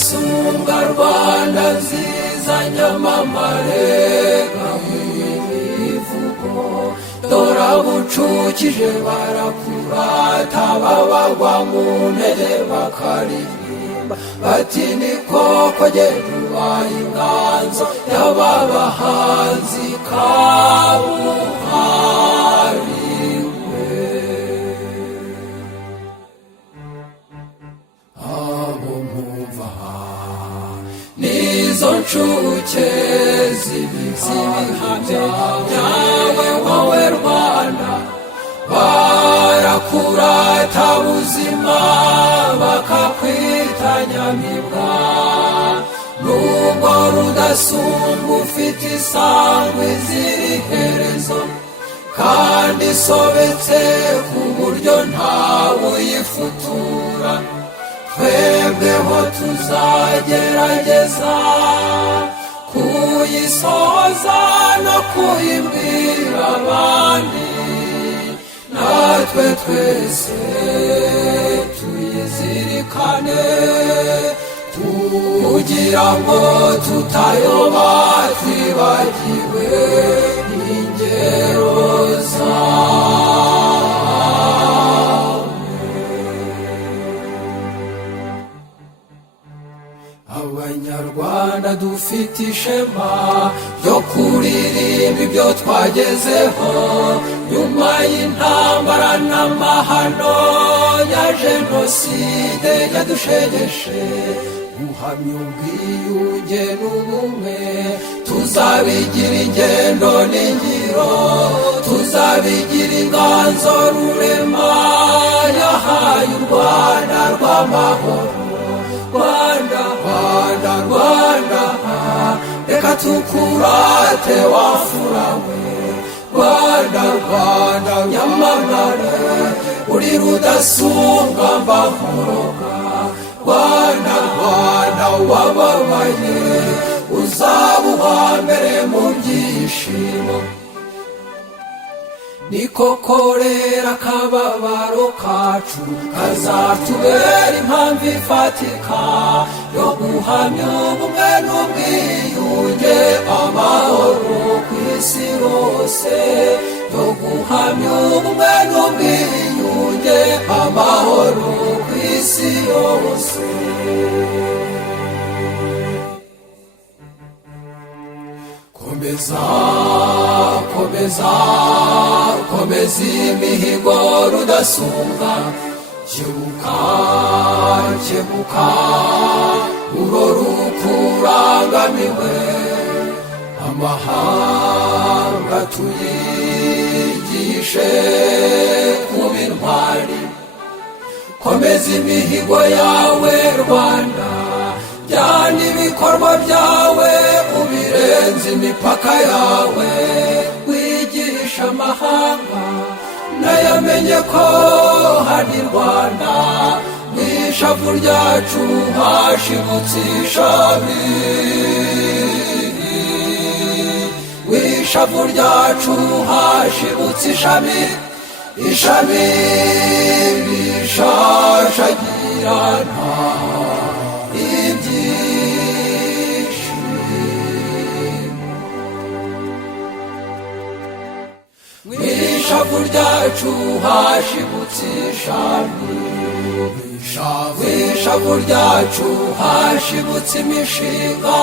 rudasumbwa Rwanda nziza nyamamare ivugo dora bucukije barakurata babagwa mu ntege bakaririmba bati ni koko genda ubaye inganzo y'ababahanzi kabuhariwe. Abo mwumva nizo nshuke z'ibihamya byawe wowe Rwanda barakurata buzima bakakwita nyamibwa nubwo rudasumbwa ufite isangwe ziri herezo kandi isobetse ku buryo ntawe uyifutura twebweho tuzagerageza kuyisohoza no kuyibwira abandi natwe twese tuyizirikane kugira ngo tutayoba twibagiwe ingero zawe. Abanyarwanda dufite ishema ryo kuririmba ibyo twagezeho nyuma y'intambara n'amahano ya jenoside yadushegeshe guhamya ubwiyunge n'ubumwe tuzabigira ingendo n'ingiro tuzabigira inganzo rurema yahaye u Rwanda rw'amahoro. Rwanda Rwanda Rwanda reka tukurate wafurawe Rwanda Rwanda nyamamare uri rudasumbwa mbamuroga Rwanda Rwanda wababaye uzaba uwa mbere mu byishimo ni koko rero akababaro kacu kazatubera impamvu ifatika yo guhamya ubumwe n'ubwiyunge amahoro ku isi hose yo guhamya ubumwe n'ubwiyunge amahoro ku isi yose. Komeza komeza komeza imihigo rudasumbwa kebuka kebuka urora ukurangamiwe amahanga tuyigishe kuba intwari komeza imihigo yawe Rwanda jyana ibikorwa byawe ubirenze imipaka yawe wigisha amahanga nayamenye ko hari Rwanda mu ishavu ryacu hashibutse ishami w'ishavu ryacu hashibutse ishami ishami rishashagirana ishavu ryacu hashibutse ishami ishavu ryacu hashibutse imishinga